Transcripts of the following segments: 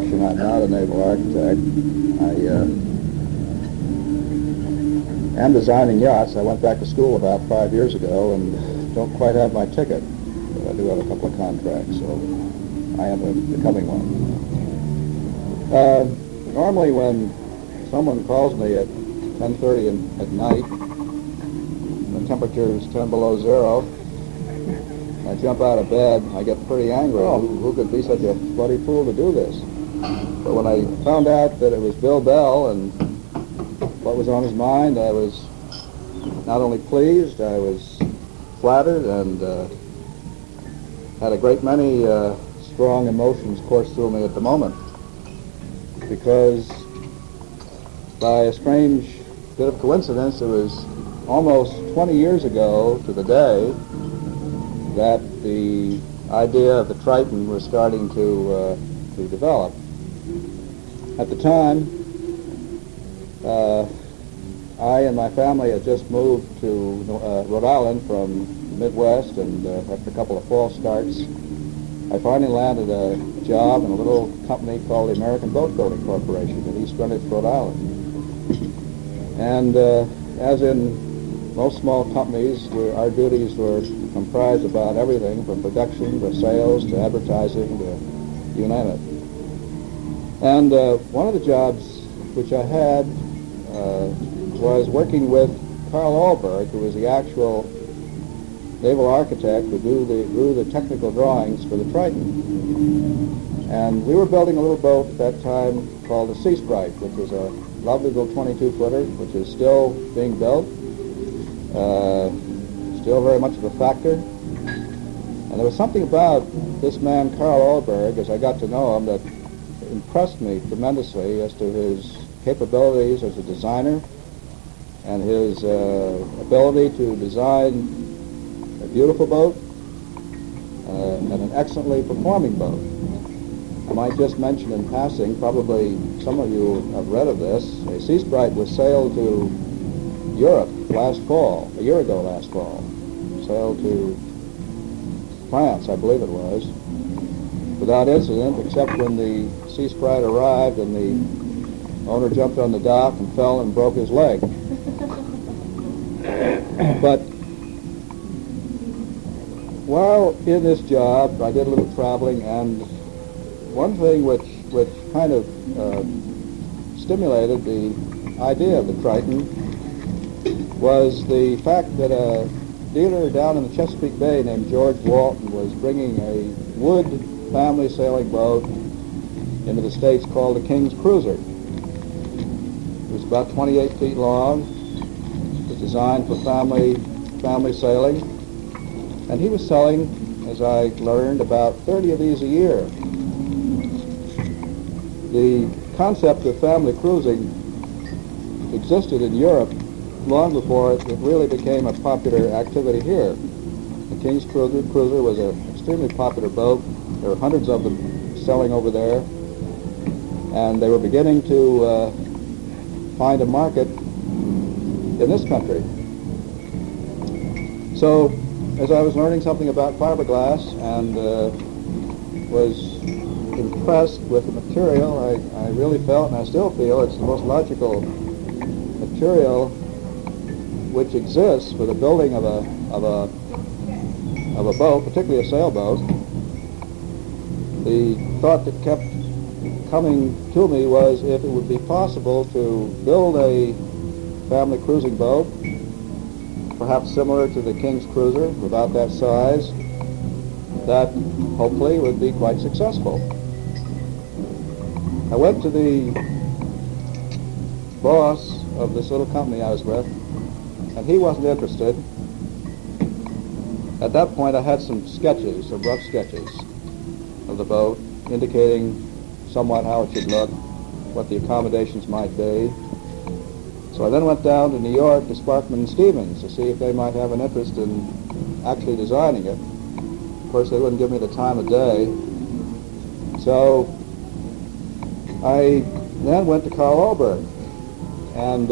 introduction, I'm not a naval architect. I am designing yachts. I went back to school about 5 years ago and don't quite have my ticket, but I do have a couple of contracts, so I am becoming one. Normally when someone calls me at 10:30 at night, the temperature is 10 below zero, I jump out of bed, I get pretty angry. Who could be such a bloody fool to do this? But when I found out that it was Bill Bell and what was on his mind, I was not only pleased, I was flattered, and had a great many strong emotions course through me at the moment. Because by a strange bit of coincidence, it was almost 20 years ago to the day that the idea of the Triton was starting to develop. At the time, I and my family had just moved to Rhode Island from the Midwest, and after a couple of false starts, I finally landed a job in a little company called the American Boat Building Corporation in East Greenwich, Rhode Island. And as in most small companies, our duties were comprised about everything from production to sales to advertising to you name it. And one of the jobs which I had was working with Carl Ahlberg, who was the actual naval architect who drew the technical drawings for the Triton. And we were building a little boat at that time called the Sea Sprite, which was a lovely little 22-footer, which is still being built, still very much of a factor. And there was something about this man, Carl Ahlberg, as I got to know him, that impressed me tremendously as to his capabilities as a designer and his ability to design a beautiful boat and an excellently performing boat. I might just mention in passing, probably some of you have read of this, a Sea Sprite was sailed to Europe last fall, a year ago last fall, sailed to France, I believe it was, without incident, except when the Sea Sprite arrived and the owner jumped on the dock and fell and broke his leg. But while in this job, I did a little traveling, and one thing which kind of stimulated the idea of the Triton was the fact that a dealer down in the Chesapeake Bay named George Walton was bringing a wood family sailing boat into the States called the King's Cruiser. It was about 28 feet long. It was designed for family sailing. And he was selling, as I learned, about 30 of these a year. The concept of family cruising existed in Europe long before it really became a popular activity here. The King's Cruiser was an extremely popular boat. There were hundreds of them selling over there, and they were beginning to find a market in this country. So, as I was learning something about fiberglass and was impressed with the material, I really felt, and I still feel, it's the most logical material which exists for the building of a boat, particularly a sailboat. The thought that kept coming to me was if it would be possible to build a family cruising boat, perhaps similar to the King's Cruiser, about that size, that hopefully would be quite successful. I went to the boss of this little company I was with, and he wasn't interested. At that point, I had some sketches, some rough sketches of the boat, indicating somewhat how it should look, what the accommodations might be. So I then went down to New York to Sparkman & Stevens to see if they might have an interest in actually designing it. Of course, they wouldn't give me the time of day. So I then went to Carl Ahlberg and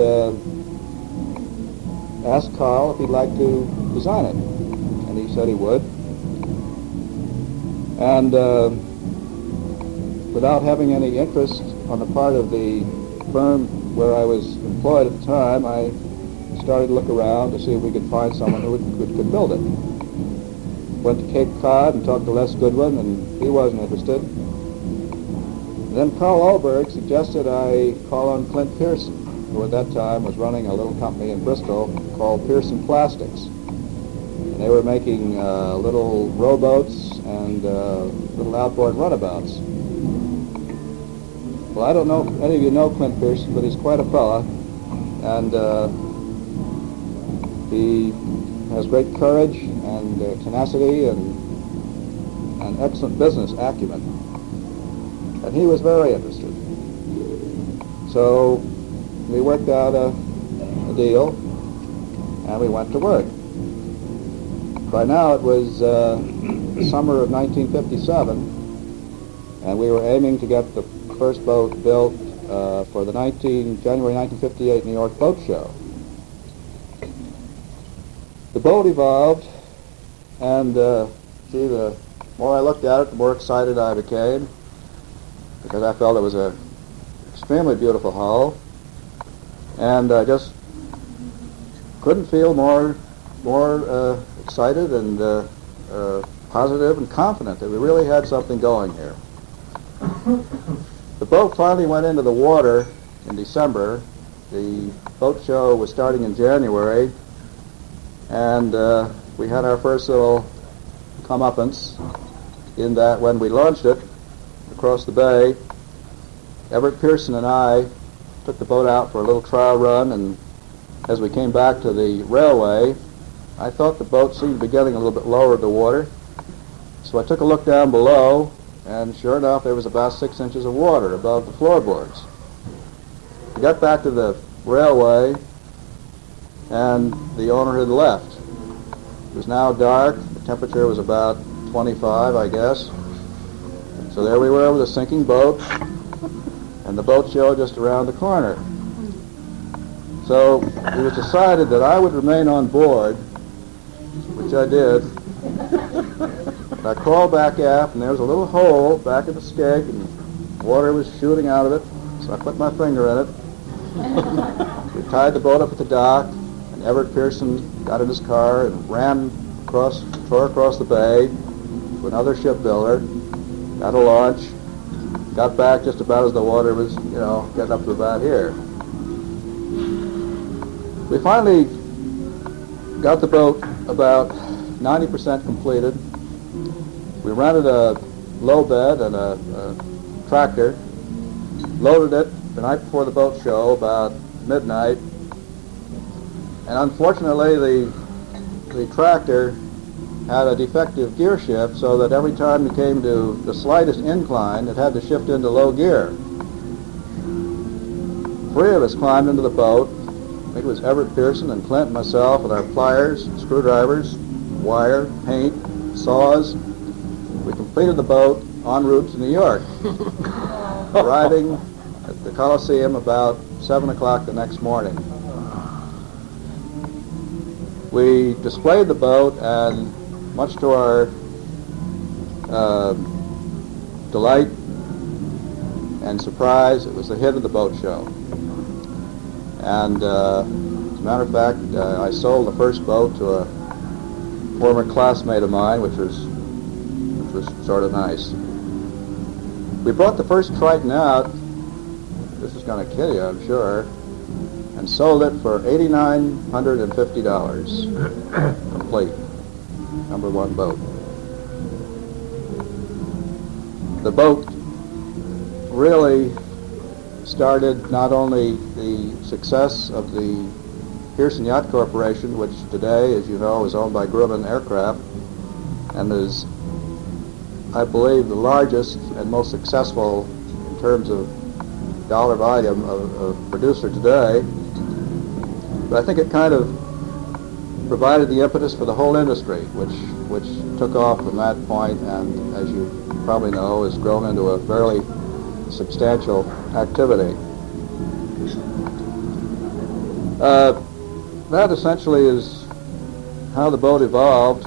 asked Carl if he'd like to design it. And he said he would. And without having any interest on the part of the firm where I was employed at the time, I started to look around to see if we could find someone who could build it. Went to Cape Cod and talked to Les Goodwin, and he wasn't interested. Then Carl Olberg suggested I call on Clint Pearson, who at that time was running a little company in Bristol called Pearson Plastics. And they were making little rowboats and little outboard runabouts. Well, I don't know if any of you know Clint Pearson, but he's quite a fella, and he has great courage and tenacity and excellent business acumen. And he was very interested. So we worked out a deal, and we went to work. By now it was the summer of 1957, and we were aiming to get the first boat built for the January 1958 New York Boat Show. The boat evolved, and the more I looked at it, the more excited I became, because I felt it was an extremely beautiful hull, and I just couldn't feel more excited and positive and confident that we really had something going here. The boat finally went into the water in December. The boat show was starting in January, and we had our first little comeuppance in that when we launched it across the bay, Everett Pearson and I took the boat out for a little trial run, and as we came back to the railway, I thought the boat seemed to be getting a little bit lower in the water. So I took a look down below, and sure enough, there was about 6 inches of water above the floorboards. We got back to the railway, and the owner had left. It was now dark. The temperature was about 25, I guess. So there we were with a sinking boat, and the boat show just around the corner. So it was decided that I would remain on board, which I did. And I crawled back aft, and there was a little hole back in the skeg, and water was shooting out of it, so I put my finger in it. We tied the boat up at the dock, and Everett Pearson got in his car and tore across the bay to another shipbuilder, got a launch, got back just about as the water was, getting up to about here. We finally got the boat about 90% completed. We rented a low bed and a tractor, loaded it the night before the boat show about midnight, and unfortunately the tractor had a defective gear shift, so that every time it came to the slightest incline, it had to shift into low gear. 3 of us climbed into the boat. I think it was Everett Pearson and Clint and myself with our pliers, screwdrivers, wire, paint, saws. We completed the boat en route to New York, arriving at the Coliseum about 7 o'clock the next morning. We displayed the boat, and much to our delight and surprise, it was the hit of the boat show. And as a matter of fact, I sold the first boat to a former classmate of mine, which was sort of nice. We brought the first Triton out, this is going to kill you, I'm sure, and sold it for $8,950 complete. Number 1 boat. The boat really started not only the success of the Pearson Yacht Corporation, which today, as you know, is owned by Grumman Aircraft and is, I believe, the largest and most successful in terms of dollar volume of producer today, but I think it kind of provided the impetus for the whole industry, which took off from that point, and as you probably know, has grown into a fairly substantial activity. That essentially is how the boat evolved.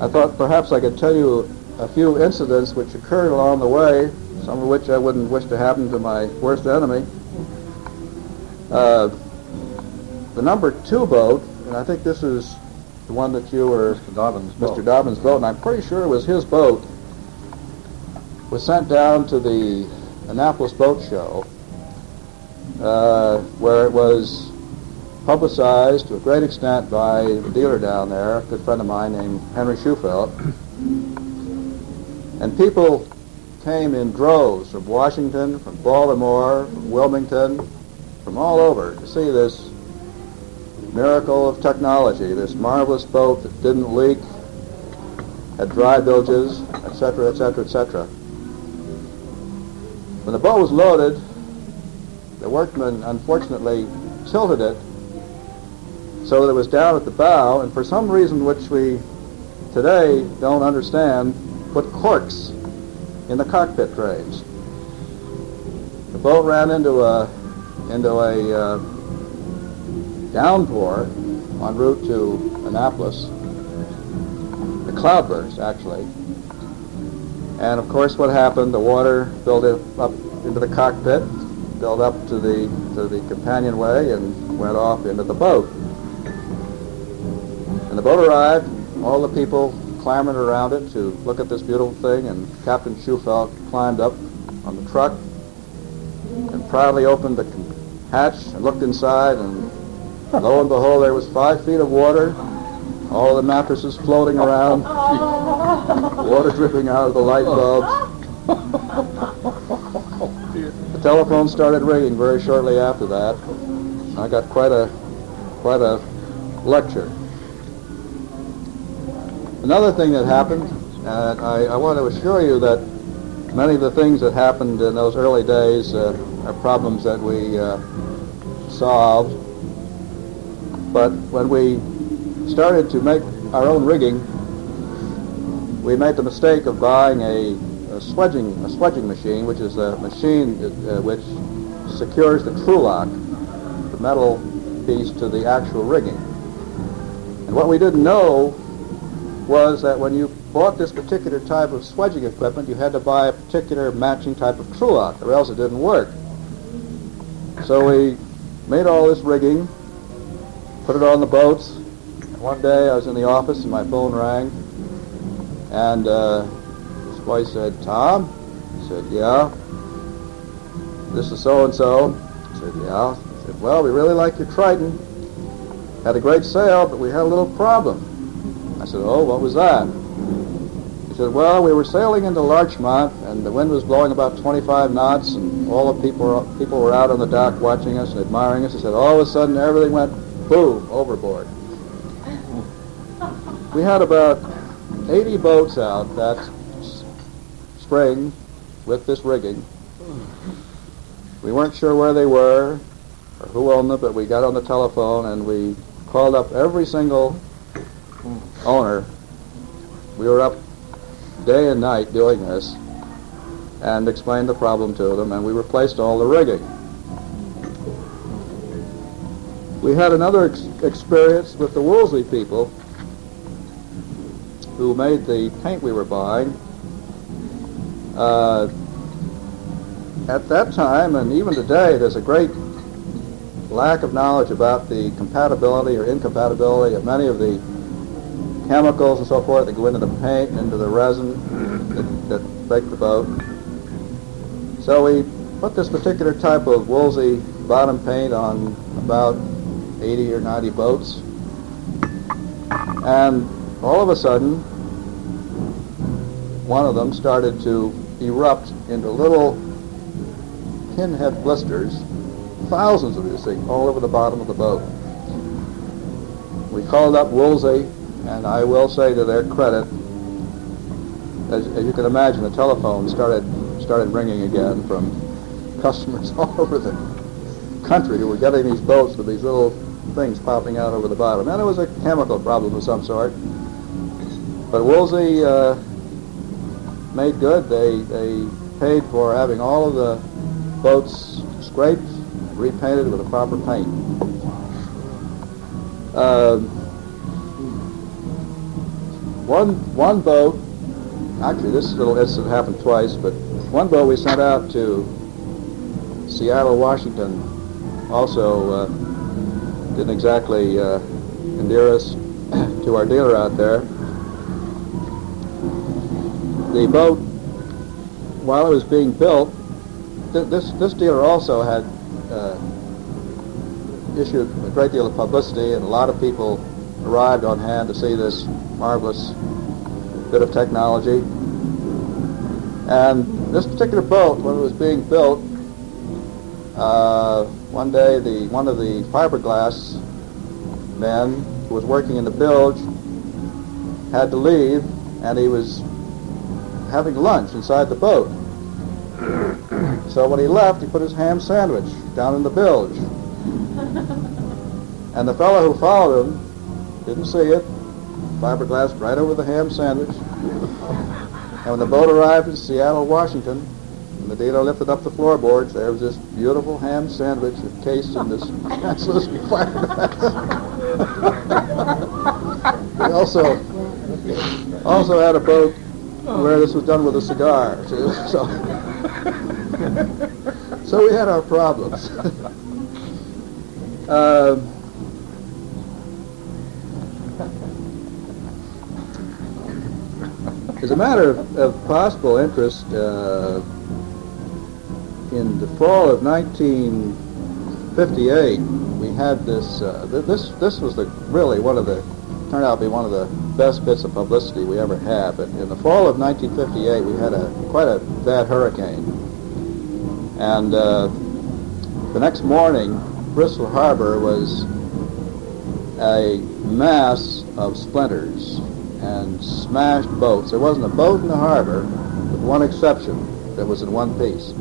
I thought perhaps I could tell you a few incidents which occurred along the way, some of which I wouldn't wish to happen to my worst enemy. The number 2 boat, and I think this is the one that you were, Mr. Dobbin's boat, and I'm pretty sure it was his boat, was sent down to the Annapolis Boat Show, where it was publicized to a great extent by the dealer down there, a good friend of mine named Henry Schufelt. And people came in droves from Washington, from Baltimore, from Wilmington, from all over to see this miracle of technology, this marvelous boat that didn't leak, had dry bilges, etc., etc., etc. When the boat was loaded, the workmen unfortunately tilted it so that it was down at the bow, and for some reason which we today don't understand, put corks in the cockpit trays. The boat ran into a downpour en route to Annapolis, a cloudburst actually, and of course what happened, the water built up into the cockpit, built up to the companionway, and went off into the boat. And the boat arrived, all the people clamored around it to look at this beautiful thing, and Captain Schufelt climbed up on the truck and proudly opened the hatch and looked inside, and lo and behold, there was 5 feet of water, all the mattresses floating around, water dripping out of the light bulbs. The telephone started ringing very shortly after that. I got quite a lecture. Another thing that happened, and I want to assure you that many of the things that happened in those early days are problems that we solved. But when we started to make our own rigging, we made the mistake of buying a sledging machine, which is a machine which secures the trulock, the metal piece, to the actual rigging. And what we didn't know was that when you bought this particular type of sledging equipment, you had to buy a particular matching type of trulock, or else it didn't work. So we made all this rigging, put it on the boats. One day I was in the office and my phone rang, and this boy said, "Tom?" I said, "Yeah." "This is so-and-so." I said, "Yeah." He said, "Well, we really like your Triton. Had a great sale, but we had a little problem." I said, "Oh, what was that?" He said, "Well, we were sailing into Larchmont, and the wind was blowing about 25 knots, and all the people were out on the dock watching us and admiring us." He said, "All of a sudden, everything went boom, overboard." We had about 80 boats out that spring with this rigging. We weren't sure where they were or who owned them, but we got on the telephone and we called up every single owner. We were up day and night doing this and explained the problem to them, and we replaced all the rigging. We had another experience with the Woolsey people who made the paint we were buying. At that time, and even today, there's a great lack of knowledge about the compatibility or incompatibility of many of the chemicals and so forth that go into the paint and into the resin that bake the boat. So we put this particular type of Woolsey bottom paint on about 80 or 90 boats, and all of a sudden one of them started to erupt into little pinhead blisters, thousands of these things all over the bottom of the boat. We called up Woolsey, and I will say to their credit, as you can imagine, the telephone started ringing again from customers all over the country who were getting these boats with these little things popping out over the bottom. And it was a chemical problem of some sort. But Woolsey made good. They paid for having all of the boats scraped, repainted with a proper paint. One boat, actually this little incident happened twice, but one boat we sent out to Seattle, Washington, also didn't exactly endear us to our dealer out there. The boat, while it was being built, this dealer also had issued a great deal of publicity, and a lot of people arrived on hand to see this marvelous bit of technology. And this particular boat, when it was being built, one day one of the fiberglass men who was working in the bilge had to leave, and he was having lunch inside the boat. So when he left, he put his ham sandwich down in the bilge. And the fellow who followed him didn't see it. Fiberglass right over the ham sandwich. And when the boat arrived in Seattle, Washington, and the dealer lifted up the floorboards, there was this beautiful ham sandwich encased in this translucent fiberglass. We also had a boat where this was done with a cigar. So we had our problems. As a matter of possible interest, in the fall of 1958, we had this. This was turned out to be one of the best bits of publicity we ever had. But in the fall of 1958, we had quite a bad hurricane, and the next morning, Bristol Harbor was a mass of splinters and smashed boats. There wasn't a boat in the harbor, with one exception, that was in one piece.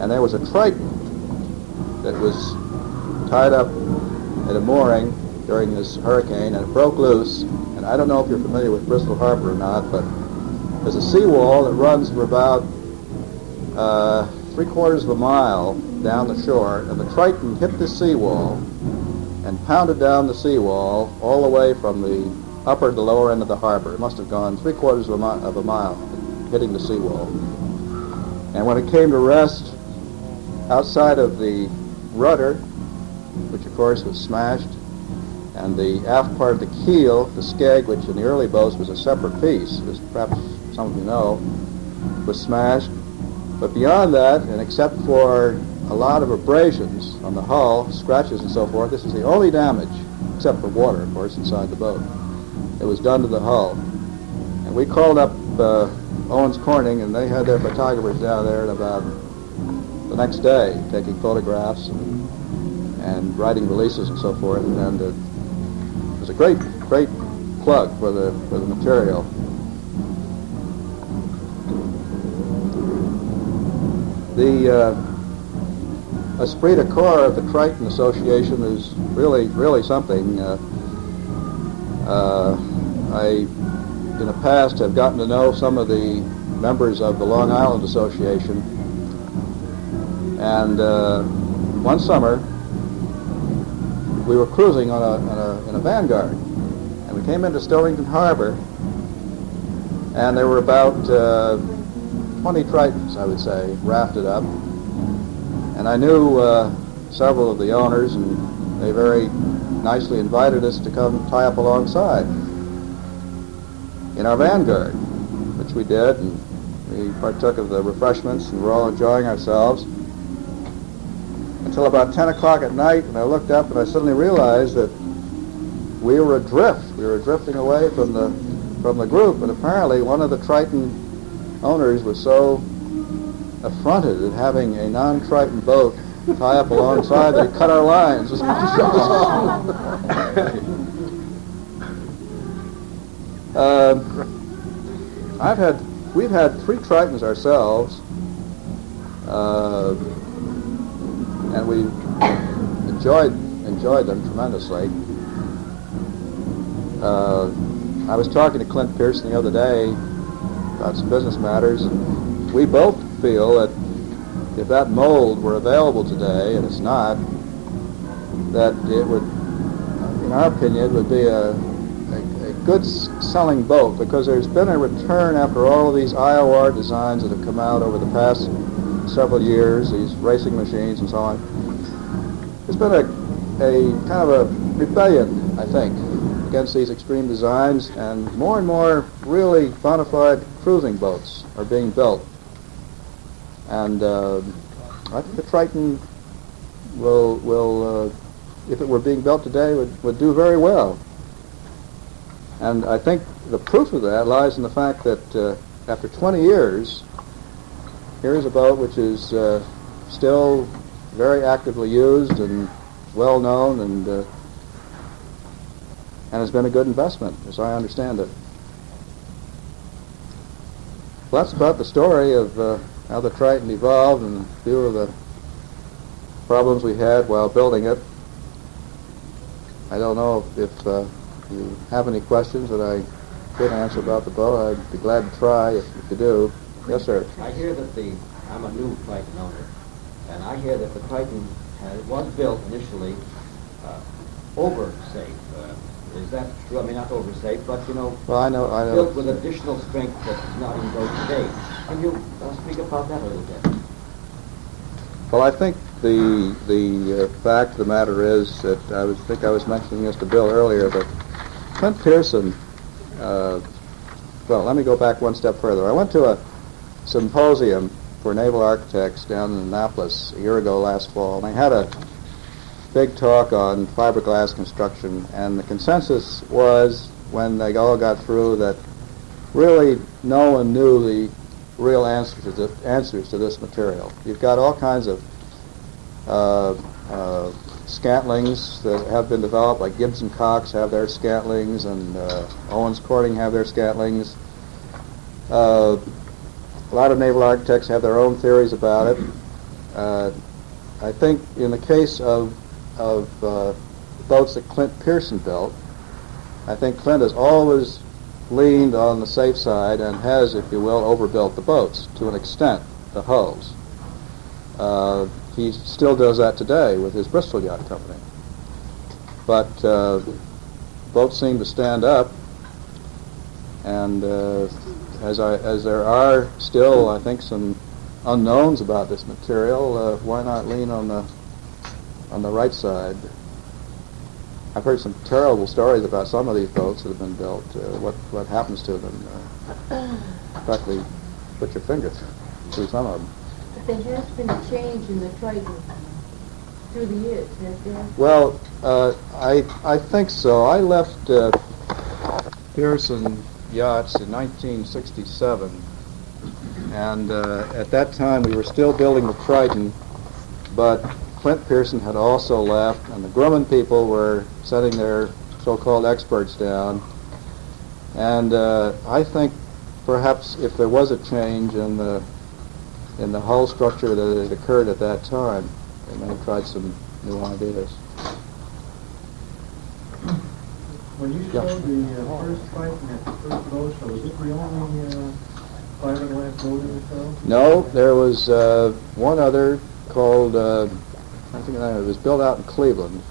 And there was a Triton that was tied up at a mooring during this hurricane, and it broke loose. And I don't know if you're familiar with Bristol Harbor or not, but there's a seawall that runs for about 3/4 of a mile down the shore, and the Triton hit the seawall and pounded down the seawall all the way from the upper to lower end of the harbor. It must have gone 3/4 of a mile hitting the seawall. And when it came to rest outside of the rudder, which of course was smashed, and the aft part of the keel, the skeg, which in the early boats was a separate piece, as perhaps some of you know, was smashed. But beyond that, and except for a lot of abrasions on the hull, scratches and so forth, this is the only damage, except for water, of course, inside the boat. It was done to the hull. And we called up Owens Corning, and they had their photographers down there about the next day, taking photographs and writing releases and so forth. And it was a great plug for the material. The esprit de corps of the Triton Association is really something. I, in the past, have gotten to know some of the members of the Long Island Association, and one summer we were cruising in a Vanguard, and we came into Stonington Harbor, and there were about 20 Tritons, I would say, rafted up, and I knew several of the owners, and they very nicely invited us to come tie up alongside in our Vanguard, which we did, and we partook of the refreshments, and we're all enjoying ourselves until about 10 o'clock at night, and I looked up and I suddenly realized that we were adrift. We were drifting away from the group, and apparently one of the Triton owners was so affronted at having a non-Triton boat tie up alongside that he cut our lines just to show us off. We've had 3 Tritons ourselves, and we enjoyed them tremendously. I was talking to Clint Pearson the other day about some business matters, and we both feel that if that mold were available today, and it's not, that it would, in our opinion, it would be a good selling boat because there's been a return after all of these IOR designs that have come out over the past several years, these racing machines and so on. There's been a kind of a rebellion, I think, against these extreme designs, and more really bona fide cruising boats are being built. And I think the Triton will if it were being built today, would do very well. And I think the proof of that lies in the fact that after 20 years, here's a boat which is still very actively used and well known, and has been a good investment, as I understand it. Well, that's about the story of how the Triton evolved and a few of the problems we had while building it. I don't know if you have any questions that I could answer about the boat. I'd be glad to try if you do. Yes, sir. I hear that I'm a new Triton owner, and I hear that the Triton was built initially over safe. Is that true? I mean, not over safe, but well, I know. Built with additional strength that is not in boat today. Can you speak about that a little bit? Well, I think the fact of the matter is that I was mentioning this to Bill earlier, that Clint Pearson. Well, let me go back one step further. I went to a symposium for naval architects down in Annapolis a year ago last fall, and they had a big talk on fiberglass construction, and the consensus was, when they all got through, that really no one knew the real answers to this material. You've got all kinds of scantlings that have been developed, like Gibbs and Cox have their scantlings, and Owens Corning have their scantlings. A lot of naval architects have their own theories about it. I think in the case of boats that Clint Pearson built, I think Clint has always leaned on the safe side and has, if you will, overbuilt the boats to an extent, the hulls. He still does that today with his Bristol Yacht Company. But boats seem to stand up, and as there are still, I think, some unknowns about this material, why not lean on the right side? I've heard some terrible stories about some of these boats that have been built, what happens to them. Practically put your finger through some of them. But there has been a change in the Triton through the years, has there? Well, I think so. I left Pearson Yachts in 1967, and at that time we were still building the Triton, but Clint Pearson had also left, and the Grumman people were sending their so-called experts down. And I think perhaps if there was a change in the hull structure that had occurred at that time, they may have tried some new ideas. When you showed the first Triton at the first boat show, was it the only fiberglass boat in the show? No, there was one other called, I think it was built out in Cleveland.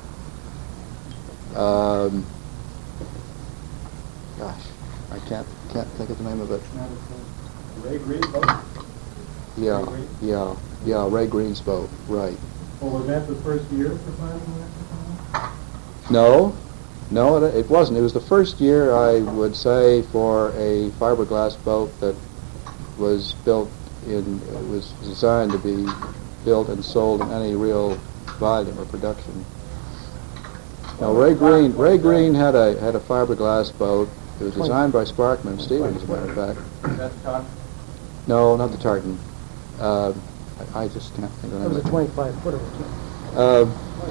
Gosh, I can't think of the name of it. Ray Green's boat? Yeah, Ray Green's boat, right. Well, was that the first year for fiberglass? No, it wasn't. It was the first year, I would say, for a fiberglass boat that was was designed to be built and sold in any real volume or production. Now, Ray Green had a fiberglass boat. It was designed by Sparkman and Stevens, as a matter of fact. Is that the Tartan? No, not the Tartan. I just can't think of the name. It was a 25-footer.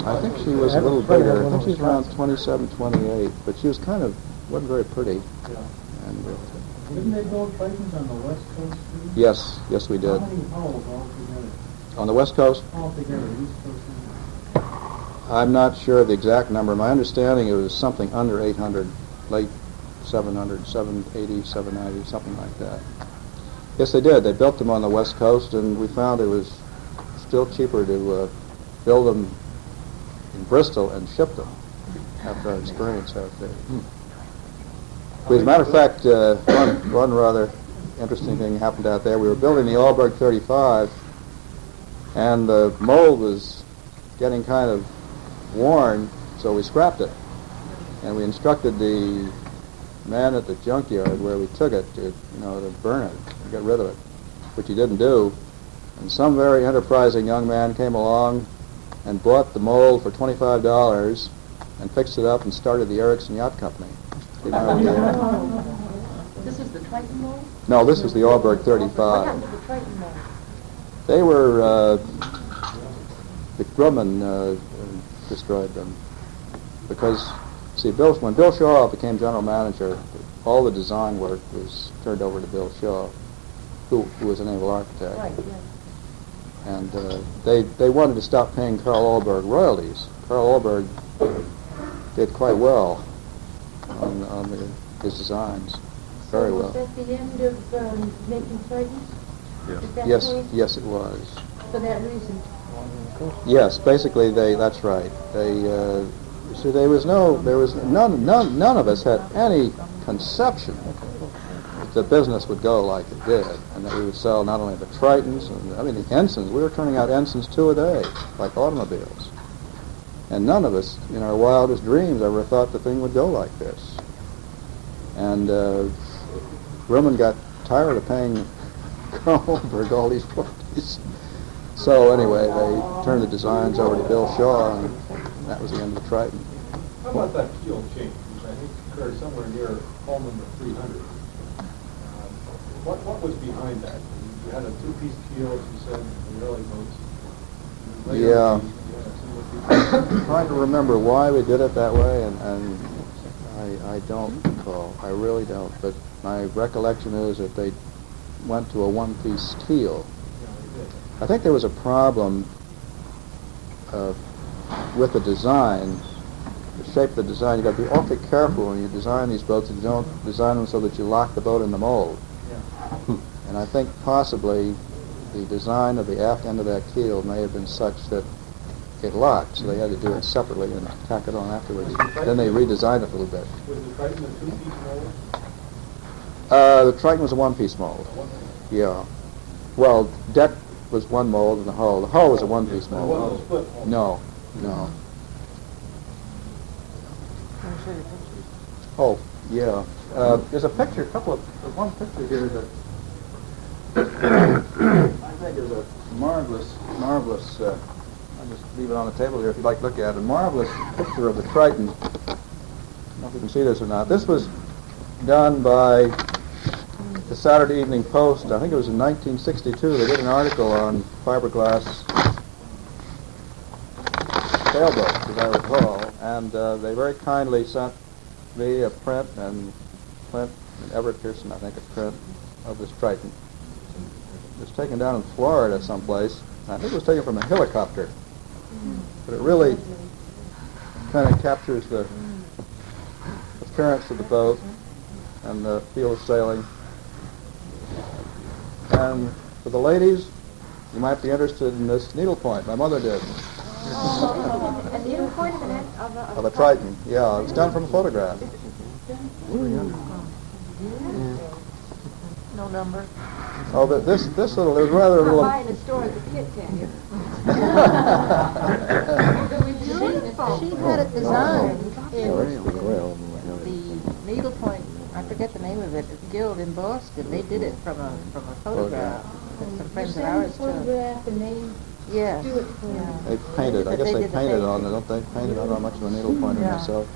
I think she was a little bigger. I think she was around 27, 28, but she was wasn't very pretty. Yeah. And, Didn't they build Tritons on the West Coast, too? yes, we did. How many hulls altogether? On the West Coast, Altogether, East Coast and I'm not sure of the exact number. My understanding it was something under 800, late 700, 780, 790, something like that. Yes, they did. They built them on the West Coast, and we found it was still cheaper to build them in Bristol and ship them after our experience out there. As a matter of fact, one rather interesting thing happened out there. We were building the Allberg 35, and the mold was getting kind of worn, so we scrapped it. And we instructed the man at the junkyard where we took it to burn it, to get rid of it, which he didn't do. And some very enterprising young man came along and bought the mold for $25 and fixed it up and started the Erickson Yacht Company. You know, This is the Triton mold? no, this was the Allberg What 35. happened to the Triton mold? They were, Grumman destroyed them. Because, see, when Bill Shaw became general manager, all the design work was turned over to Bill Shaw, who was a naval architect. Right, yeah. And they wanted to stop paying Carl Allberg royalties. Carl Allberg did quite well on his designs, very So well. was that the end of making Tritons? Is that Yes, point? yes, it was. For that reason? Yes, basically that's right. See, there was none of us had any conception that the business would go like it did, and that we would sell not only the Tritons, the ensigns. We were turning out ensigns 2 a day, like automobiles. And none of us, in our wildest dreams, ever thought the thing would go like this. And Grumman got tired of paying Carl Allberg all these royalties. So anyway, they turned the designs over to Bill Shaw, and that was the end of the Triton. How about that keel change, which I think occurred somewhere near hull number 300? What was behind that? You had a 2-piece keel, as you said, in the early boats. Later, Yeah. you had a single piece. I'm trying to remember why we did it that way, and I don't recall. I really don't. But my recollection is that they went to a 1-piece keel. I think there was a problem with the design, the shape of the design. You've got to be awfully careful when you design these boats, and you don't design them so that you lock the boat in the mold. Yeah. And I think possibly the design of the aft end of that keel may have been such that it locked, so they had to do it separately and tack it on afterwards. Then they redesigned it a little bit. Was the Triton a 2-piece mold? The Triton was a 1-piece mold. Yeah. Well, deck was one mold, and the hull. The hull was a 1-piece It wasn't a mold. split mold. No. Oh, yeah. There's a picture, one picture here that I think is a marvelous, I'll just leave it on the table here if you'd like to look at it. A marvelous picture of the Triton. I don't know if you can see this or not. This was done by the Saturday Evening Post. I think it was in 1962. They did an article on fiberglass sailboats, as I recall, and they very kindly sent me a print, and Clint and Everett Pearson, I think, a print of this Triton. It was taken down in Florida someplace. I think it was taken from a helicopter, but it really kind of captures the appearance of the boat and the feel of sailing. And for the ladies, you might be interested in this needlepoint. My mother did. A needlepoint Of a Triton. Yeah, it was done from a photograph. No number. Oh, but this little, it was rather a Not little. buying a store at the pit, can you? She had it designed in the needlepoint, I forget the name of it, it's Guild in Boston. They did it from a photograph that some friends of ours took. Photograph and they Yes. do it for you. They painted. I guess They they did the painted painting. on it. Don't they painted? I don't know much of a needlepointer Yeah. myself.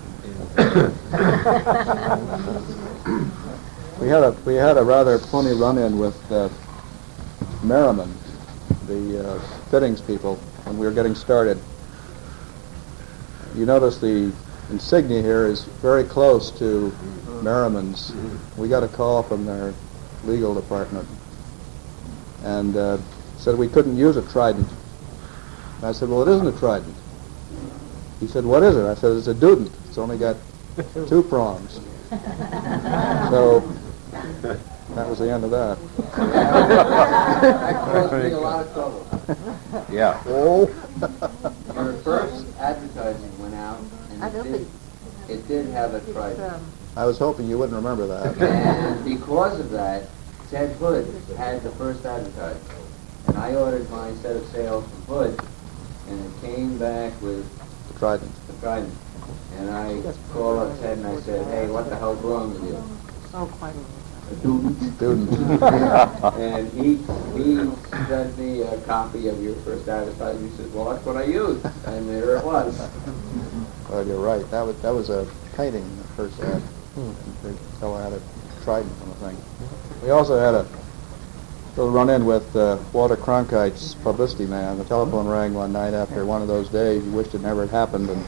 We had a rather funny run-in with Merriman, the fittings people, when we were getting started. You notice the insignia here is very close to Merriman's. We got a call from their legal department and said we couldn't use a Trident. And I said, well, it isn't a Trident. He said, what is it? I said, it's a Dudent. It's only got 2 prongs. So that was the end of that. That caused me a lot of trouble. Yeah. Oh. Our first advertising went out, I and don't think it did have a it's, Triton. I was hoping you wouldn't remember that. And because of that, Ted Hood had the first advertisement. And I ordered my set of sails from Hood, and it came back with The Triton. the Trident. And I called up Ted and I said, hey, what the hell's wrong with you? Oh, quite Student. And he sent me a copy of your first advertisement. He said, well, that's what I used. And there it was. Well, you're right. That was a painting, the first ad. The fellow had a Trident on the thing. We also had a little run-in with Walter Cronkite's publicity man. The telephone rang one night after one of those days. He wished it never had happened. And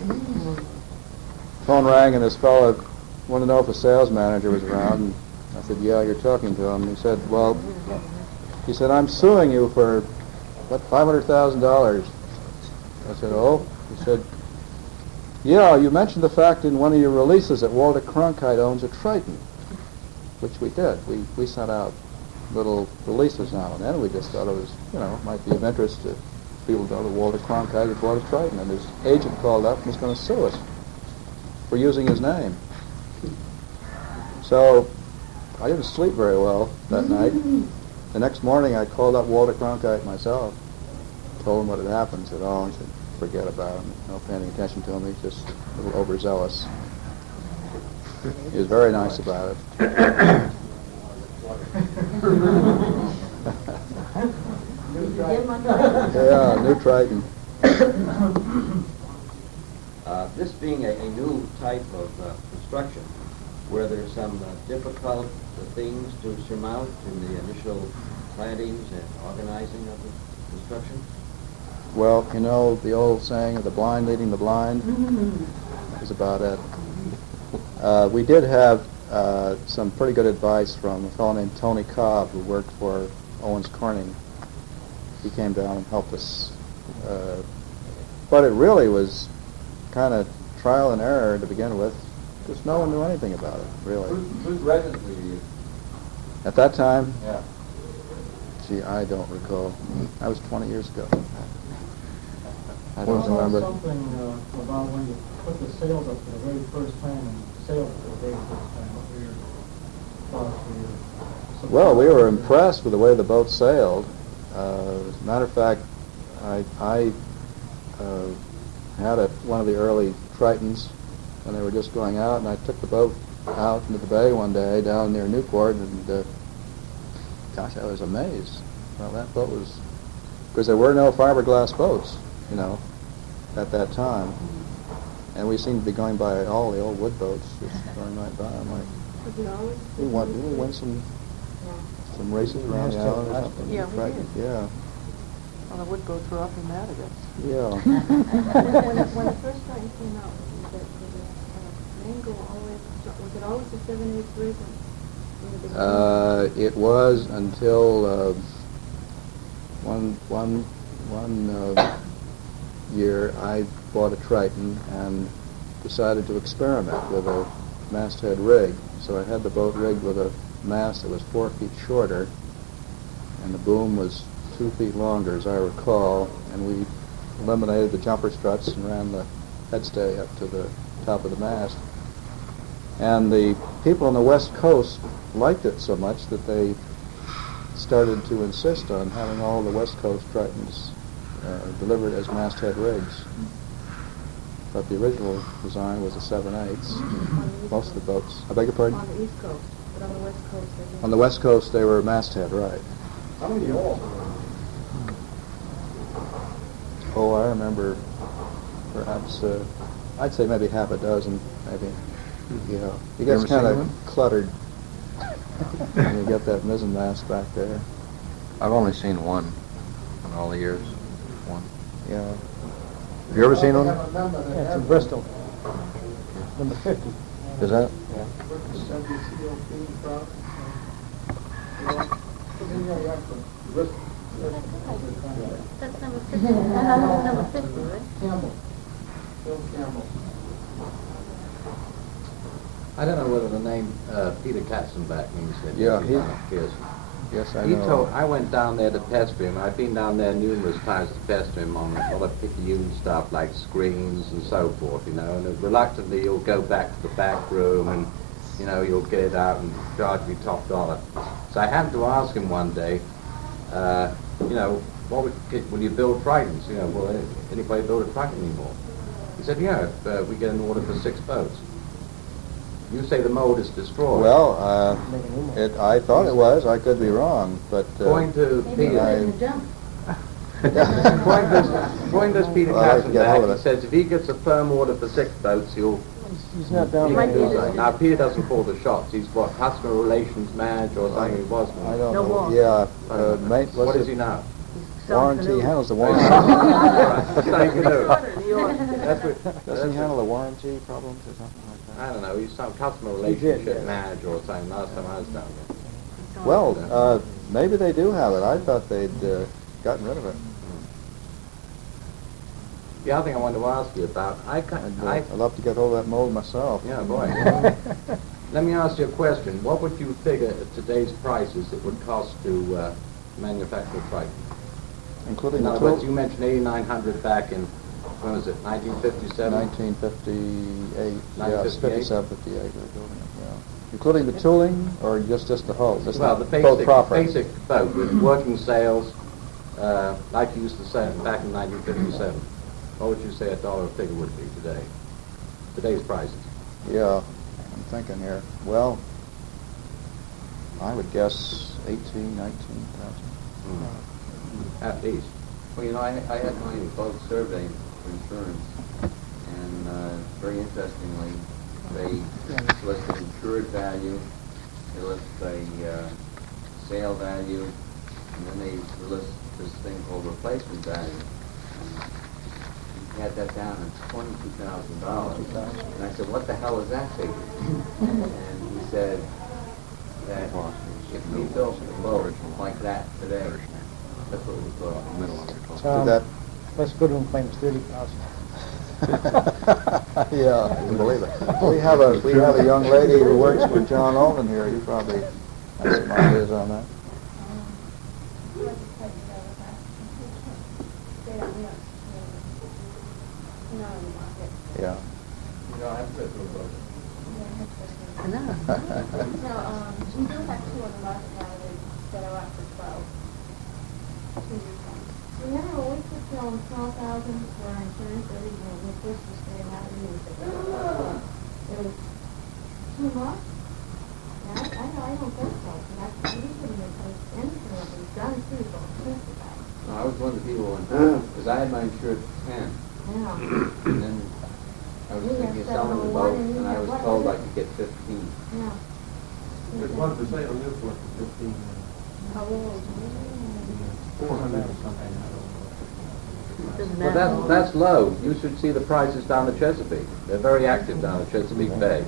phone rang, and this fellow wanted to know if a sales manager was around. And I said, yeah, you're talking to him. He said, well, I'm suing you for, what, $500,000. I said, oh? He said, yeah, you mentioned the fact in one of your releases that Walter Cronkite owns a Triton, which we did. We sent out little releases now and then. We just thought it was, might be of interest to people to know that Walter Cronkite had bought a Triton, and his agent called up and was going to sue us for using his name. So I didn't sleep very well that night. The next morning I called up Walter Cronkite myself, told him what had happened. Said, oh, he said, forget about him. No paying any attention to him. He's just a little overzealous. He was very nice about it. Yeah, new Triton. This being a new type of construction, were there some difficult things to surmount in the initial plantings and organizing of the construction? Well, the old saying of the blind leading the blind is about it. We did have some pretty good advice from a fellow named Tony Cobb, who worked for Owens Corning. He came down and helped us. But it really was kind of trial and error to begin with, because no one knew anything about it, really. Whose resins were you using? At that time, Yeah. gee, I don't recall. That was 20 years ago. I What don't about remember. something about when you put the sails up for the very first time and sailed for the very first time? What were your thoughts? Well, we were impressed with the way the boat sailed. As a matter of fact, I had one of the early Tritons when they were just going out, and I took the boat out into the bay one day down near Newport, and gosh, I was amazed. Well, that boat was, because there were no fiberglass boats, at that time, and we seemed to be going by all the old wood boats, just going right by. I'm like, we won some races around the island or something. Yeah, we Triton. did. Yeah. Well, the wood boats were awfully mad at us. Yeah. When the first Triton came out, was the main goal always, was it always a 7/8 rig in the beginning? It was until one year I bought a Triton and decided to experiment with a masthead rig. So I had the boat rigged with a mast that was 4 feet shorter, and the boom was 2 feet longer, as I recall, and we eliminated the jumper struts and ran the headstay up to the top of the mast. And the people on the West Coast liked it so much that they started to insist on having all the West Coast Tritons delivered as masthead rigs. But the original design was a 7/8. Most of the boats. I beg your pardon? On the East Coast, but on the West Coast, they didn't. On the West Coast, they were masthead, right. How many yawls? Oh, I remember perhaps, I'd say maybe half a dozen, maybe. Yeah. It gets kind of cluttered when you get that mizzen mast back there. I've only seen one in all the years. One. Yeah. Have you ever seen one? Yeah, it's in Bristol. Number 50. Is that? That's number 50. Number 50, right? Campbell. Bill Campbell. I don't know whether the name Peter Katzenbach means that. Yeah, Pearson. Yes, I He know. told, I went down there to pester him. I've been down there numerous times to pester him on all the picayune stuff like screens and so forth, and reluctantly he'll go back to the back room and you know, you'll get it out and charge me top dollar. So I happened to ask him one day, you know, will you build Tritons? You know, will anybody build a Triton anymore? He said, yeah, if we get an order for 6 boats. You say the mold is destroyed. Well, I thought it was. I could be wrong, but According to Peter, according to Peter Well, I'd like to get hold of Kassenbach, it. he says if he gets a firm order for 6 boats, he'll He's not he down can do there. something. Now Peter doesn't call the shots. He's what, customer relations manager or something. He was. I don't No know. more. Yeah, What is he now? warranty? He handles the warranty. That's how you can do it. That's what. Does he handle the warranty problems or something like that? I don't know. He's some customer did, relationship yes. manager or something. Last time I was down there. Well, maybe they do have it. I thought they'd gotten rid of it. The other thing I wanted to ask you about, I'd love to get hold of that mold myself. yeah, boy. Let me ask you a question. What would you figure at today's prices it would cost to manufacture a Triton? Including In the other words, tool. you mentioned 8,900 back in, when was it, 1957? 1958. Yeah, it's 1958? 57, 58. They're building it, yeah. Including the tooling or just the hull? Just Well, the boat proper? basic boat with working sails, like you used to say back in 1957. What would you say a dollar figure would be today? Today's prices. Yeah, I'm thinking here. Well, I would guess 18, 19,000. At least. Well, you know, I had my boat surveyed for insurance, and very interestingly, they list an insured value, they list a sale value, and then they list this thing called replacement value. He had that down at $22,000. And I said, what the hell is that figure? And he said that if we built a boat like that today, that's what we thought. Did that? Let's go to him claims 30,000. Yeah, I can believe it. We have a young lady who works for John Alden here. You probably have some ideas on that. Yeah. You know, I've read through a book. I know. No, we do have 2 on the market now that are up for 12. Remember when we put on 12,000 for our insurance, when we first was starting out, it was too much? Yeah, I know, I don't think so, but we couldn't replace anything that was done too, so it's justified. No, I was one of the people, because I had my insured for 10, Yeah, and then I was thinking of selling the boat, and I was told I could get 15. yeah. There's one for sale in Newport for 15, How old? 400 or something. Doesn't Well, matter. that's low. You should see the prices down the Chesapeake. They're very active down the Chesapeake Bay.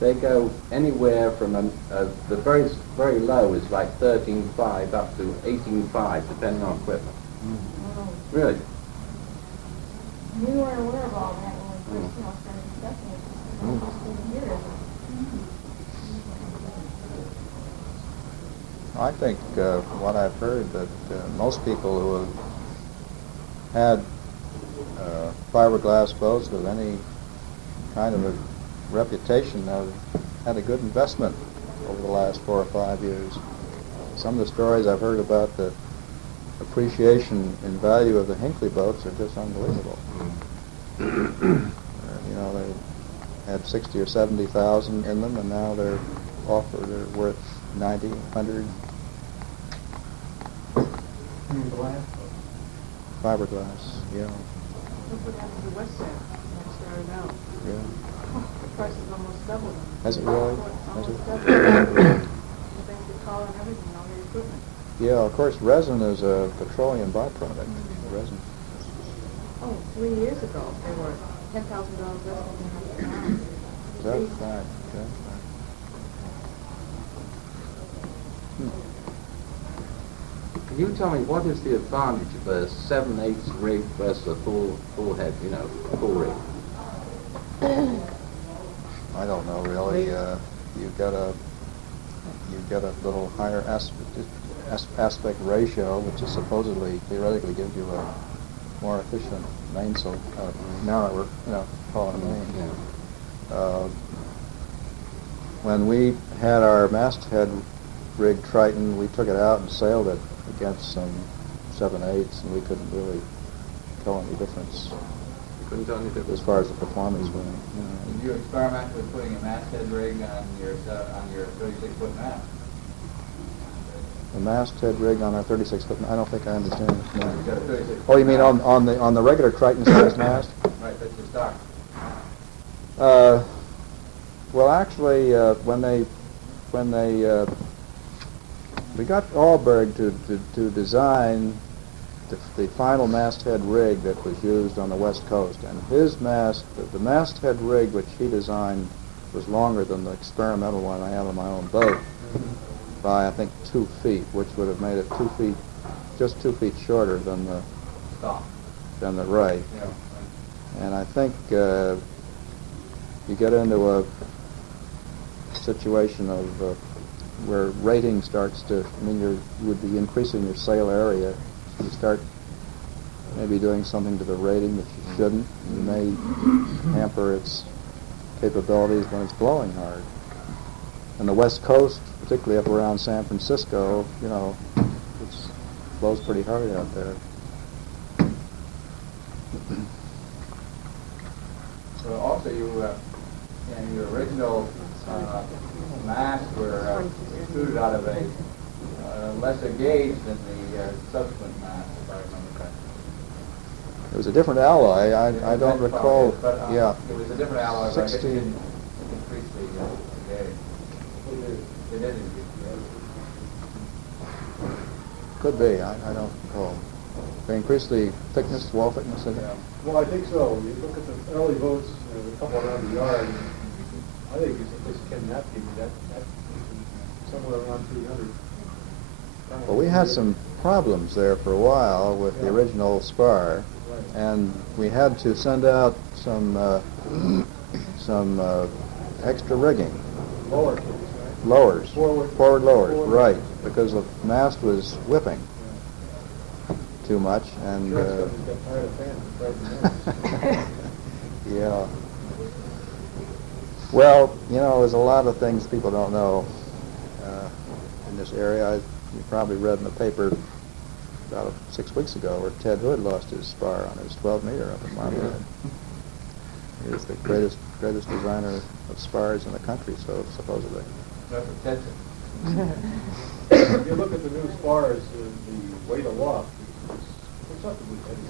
They go anywhere from the very, very low is like 13.5 up to 18.5, depending on equipment. Oh. Really? We weren't aware of all that when we first, started discussing it. It's interesting to hear. I think what I've heard that most people who have had fiberglass boats with any kind of a reputation have had a good investment over the last 4 or 5 years. Some of the stories I've heard about the appreciation in value of the Hinckley boats are just unbelievable. You know, they had 60 or 70,000 in them, and now they're worth 90, 100. Glass. Fiberglass, yeah, Look what happened to West End when it started out. yeah. The price is almost doubled. Has it really? Almost Has it? doubled. You think the car and everything, all the equipment. Yeah, of course, resin is a petroleum byproduct. Resin. Oh, 3 years ago, they were $10,000 less than they are now. Is that right? Okay. Can you tell me what is the advantage of a 7/8 rig versus a full head, you know, full rig? I don't know really. You've got a little higher aspect ratio, which is supposedly theoretically gives you a more efficient mainsail, narrower, call it a main. Yeah. when we had our masthead rig Triton, we took it out and sailed it against some 7/8s, and we couldn't really tell any difference Couldn't tell any as difference. far as the performance went. Did you experiment with putting a masthead rig on your 36-foot mast? The masthead rig on our 36-foot. I don't think I understand. You've got a 36 Oh, you mean on the regular Triton size mast? Right, that's your stock. Well, actually, we got Allberg to design the final masthead rig that was used on the West Coast, and his the masthead rig which he designed was longer than the experimental one I have on my own boat by I think 2 feet, which would have made it 2 feet, just 2 feet shorter than the Stock. right. Yeah. And I think you get into a situation of where rating starts to, you would be increasing your sail area. You start maybe doing something to the rating that you shouldn't. You may hamper its capabilities when it's blowing hard. And the West Coast, particularly up around San Francisco, it blows pretty hard out there. So also in your original masts were extruded out of a lesser gauge than the subsequent mast, if I remember correctly. It was a different alloy. I don't recall. But, Yeah. It was a different alloy, but I guess 60. it didn't increase the gauge. It did increase the gauge. Could be. I don't recall. They increased the thickness, wall thickness of it. Yeah. Well, I think so. You look at the early boats, a couple around the yard, I think it's Ken Napke, that somewhere around 300. Well, we had some problems there for a while with the original spar, and we had to send out some extra rigging. Lower case, right? Lowers. Forward lowers, forward. right, because the mast was whipping too much, and Insurance companies got tired of paying the price of yeah. Well, there's a lot of things people don't know in this area. You probably read in the paper about 6 weeks ago where Ted Hood lost his spar on his 12-meter up in Marblehead. He was the greatest designer of spars in the country, so supposedly. That's what Ted said. If you look at the new spars, the weight aloft is perceptibly heavy.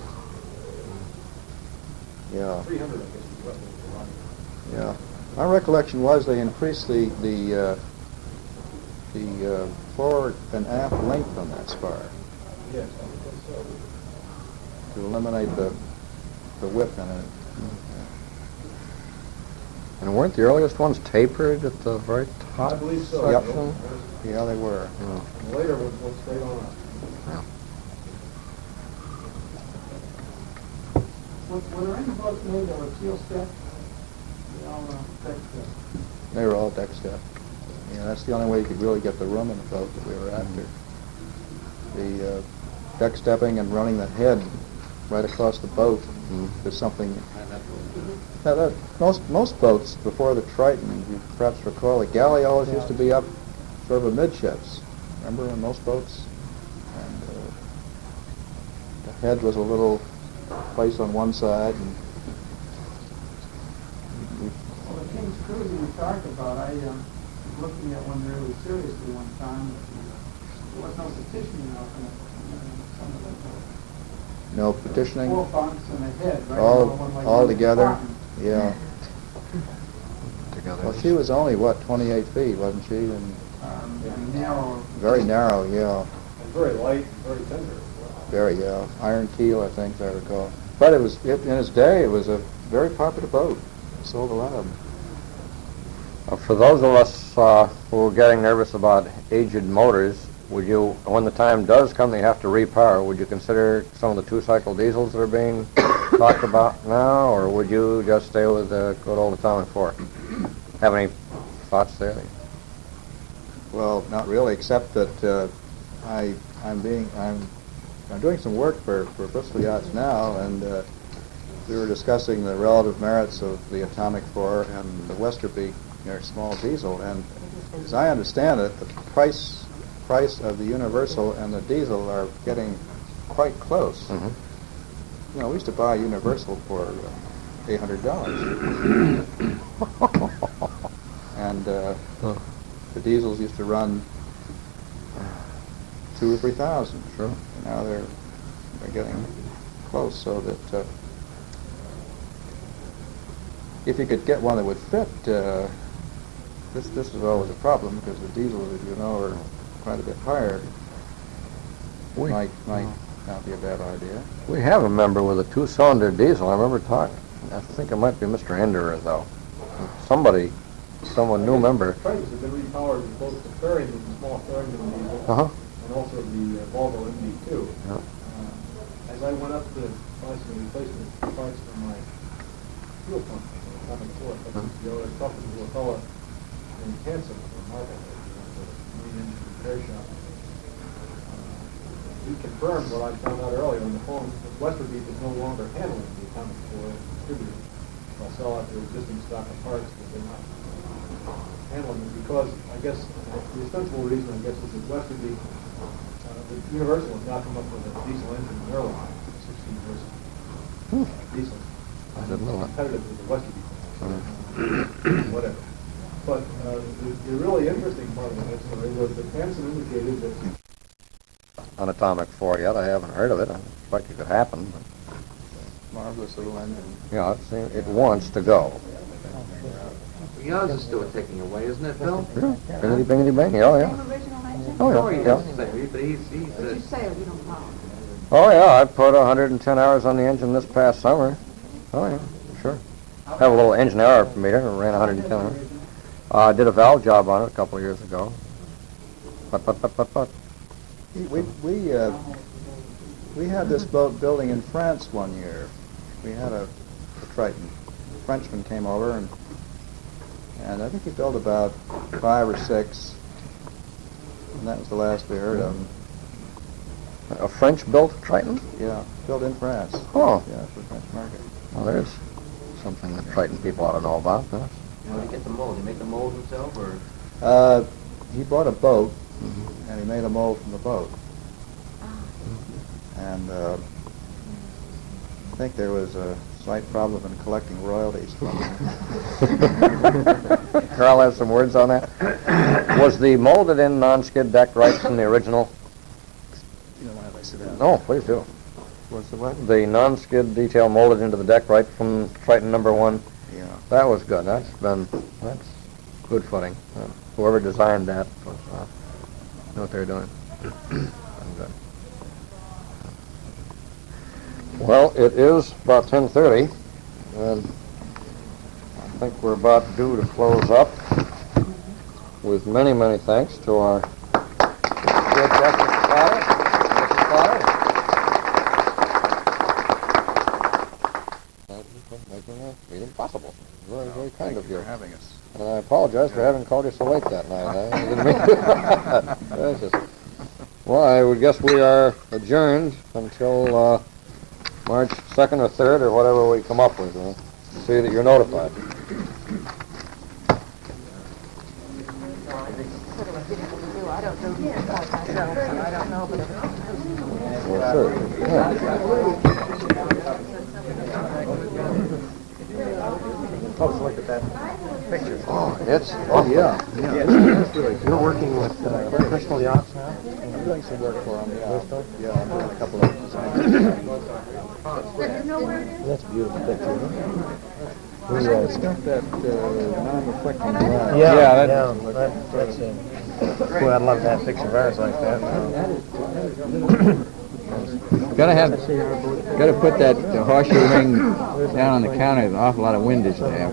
Yeah, 300, I guess, is roughly the line. yeah. My recollection was they increased the forward and aft length on that spar Yes, I think so. to eliminate the whip in it. And weren't the earliest ones tapered at the very top? I believe so. Yep. section? Yeah, they were. And the later ones went straight on up. Were there any boats made that were seal step? They all deck step. They were all deck step. That's the only way you could really get the room in the boat that we were after. The deck stepping and running the head right across the boat is something. Most boats before the Triton, you perhaps recall, the galley always used to be up sort of amidships. Remember in most boats? And the head was a little place on one side. And Well, the King's Cruise you talked about, I looking at one really seriously one time. There was no petitioning up in some of the no petitioning. 4 bunks and a head, right? All together. Apartment. Yeah. Together. Well, she was only, 28 feet, wasn't she? And Narrow. very narrow, yeah. And very light and very tender. Very, yeah. Iron keel, I think, I recall. But in its day, it was a very popular boat. It sold a lot of them. For those of us who are getting nervous about aged motors, would you, when the time does come that you have to repower, would you consider some of the two-cycle diesels that are being talked about now, or would you just stay with the good old Atomic 4? Have any thoughts there? Well, not really, except that I'm doing some work for Bristol Yachts now, and we were discussing the relative merits of the Atomic 4 and the Westerby their small diesel, and as I understand it, the price of the universal and the diesel are getting quite close. Mhm. You know, we used to buy a universal for $800, and the diesels used to run 2,000 or 3,000. Sure. Now they're getting close, so that if you could get one that would fit, this is always a problem because the diesels, as you know, are quite a bit higher. Might not be a bad idea. We have a member with a 2-cylinder diesel. I remember talking. I think it might be Mr. Enderer, though. Someone new member. Tritons have been repowered with both the Fairhaven, the small Fairhaven diesel, Uh-huh. and also the Volvo MD2. Yeah. As I went up to buy some replacement parts for my fuel pump, atomic force, I was talking to a fellow in Hanson, a market, the marine engine repair shop. He confirmed what I found out earlier on the phone, that Westerbeek is no longer handling the atomic force distributors. They'll sell out their existing stock of parts, but they're not handling them because, I guess, the ostensible reason, I guess, is that Westerbeek, the Universal has now come up with a diesel engine in their line, 16 versus diesel. I didn't know that. Competitive with the Westerbeek. Whatever. But the really interesting part of that story was that Hanson indicated that An atomic 4 yet. I haven't heard of it. I expect it could happen. But, Marvelous little engine. yeah, it wants to go. Yours is still ticking away, isn't it, Bill? Yeah. Bingity, bingity, bing. Oh, yeah. Same original engine? Oh, Sure, he yeah. doesn't say, but he's But you say it, we don't follow. Oh, yeah. I put 110 hours on the engine this past summer. Oh, yeah. Sure. Have a little engine hour meter. I ran 110 hours. I did a valve job on it a couple of years ago. But. We had this boat building in France one year. We had a Triton. A Frenchman came over, and I think he built about 5 or 6, and that was the last we heard of him. A French-built Triton? Yeah, built in France. Oh. Yeah, for the French market. Well, there's something that Triton people ought to know about. Huh? How do you get the mold? You make the mold himself, or? He bought a boat, and he made a mold from the boat. And I think there was a slight problem in collecting royalties from him. Carl has some words on that. Was the molded in non-skid deck right from the original? You don't mind if I sit down? No, please do. What's the what? The non-skid detail molded into the deck right from Triton number 1. Yeah. That was good. That's good footing. Whoever designed that was, knew what they were doing. Good. Well, it is about 10:30, and I think we're about due to close up with many, many thanks to our good guest, Mr. Potter. Mrs. Potter. Thank you for making the meeting possible. Very, very kind of you. For having us. And I apologize for having called you so late that night. I didn't mean to. That's just- Well, I would guess we are adjourned until March 2nd or 3rd or whatever we come up with. See that you're notified. I don't do these points myself, so I don't know, but Yes, sir. Yeah. folks look at that picture. Oh, it's... Yeah. You're working with Crystal Yachts now? I'm doing some work for him, yeah. Yeah, I'm doing a couple of designs. That's a beautiful picture. It's got that non-reflecting glass. That's boy, I'd love to have picture of ours like that. Gotta put that horseshoe ring down on the counter. There's an awful lot of windage there.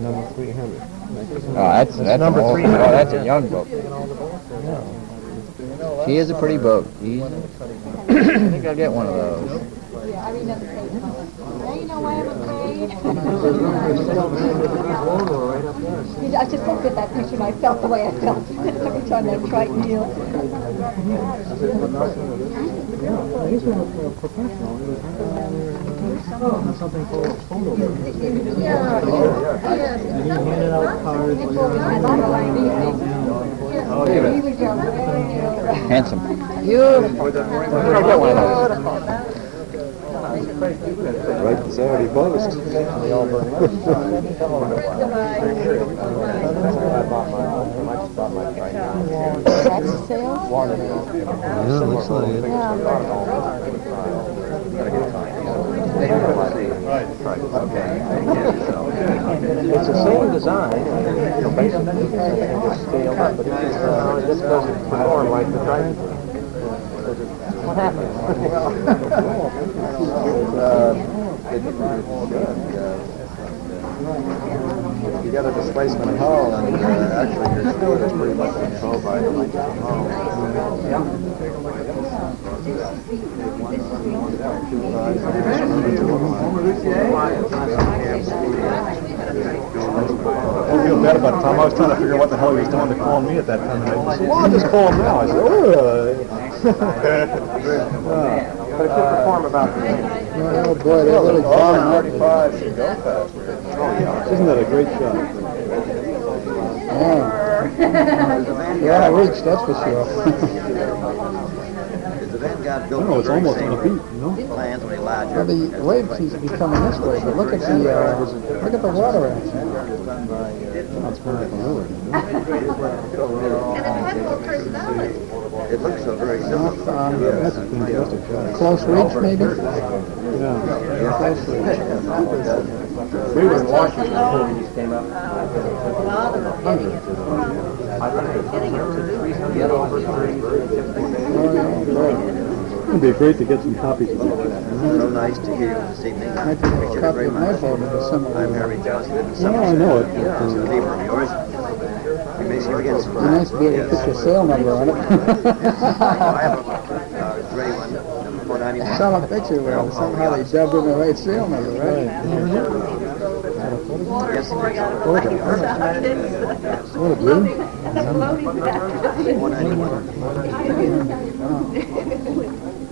Number 300. Oh, that's number an old- 300. Oh, that's a young boat. She is a pretty boat. I think I'll get one of those. Yeah, I remember saying, now you know why I'm afraid. I just looked at that picture and I felt the way I felt every time that Triton yield. Something called photo. Handsome. Beautiful. Right, it's already buzzed. That's the sale? Yeah, looks like it. It's the same design, basically it's scaled up, but it just doesn't perform like the Triton. What happened? You got a displacement hull, and actually your speed is pretty much controlled by the length of the hull. I feel bad about Tom. I was trying to figure out what the hell he was doing to call me at that time. And I said, well, I'll just call him now. I said, but it could perform about the same. Oh boy, they're really bombing up. Isn't that a great shot? Yeah, it reached, that's for sure. The Vanguard built No, it's the very almost same on a beat, no? plans, only larger. Well, the wave seems to be coming this way, but look at the water action. That's very familiar. It looks so very similar. That's a fantastic shot. Close reach, maybe? Yeah. Close reach. We were in Washington before we just came up. It'd be great to get some copies of that. So nice to hear you this evening. I think Thank a you copy very of my much. phone is similar. I'm Harry Johnson. Yeah, I know it. It's a neighbor of yours. We may see you again It'd be sometime. nice to be able to put your sale number on it. I have a gray one, number 491. Saw a picture where somehow they dubbed in the right sale number, right? Yes, What a blue. 491.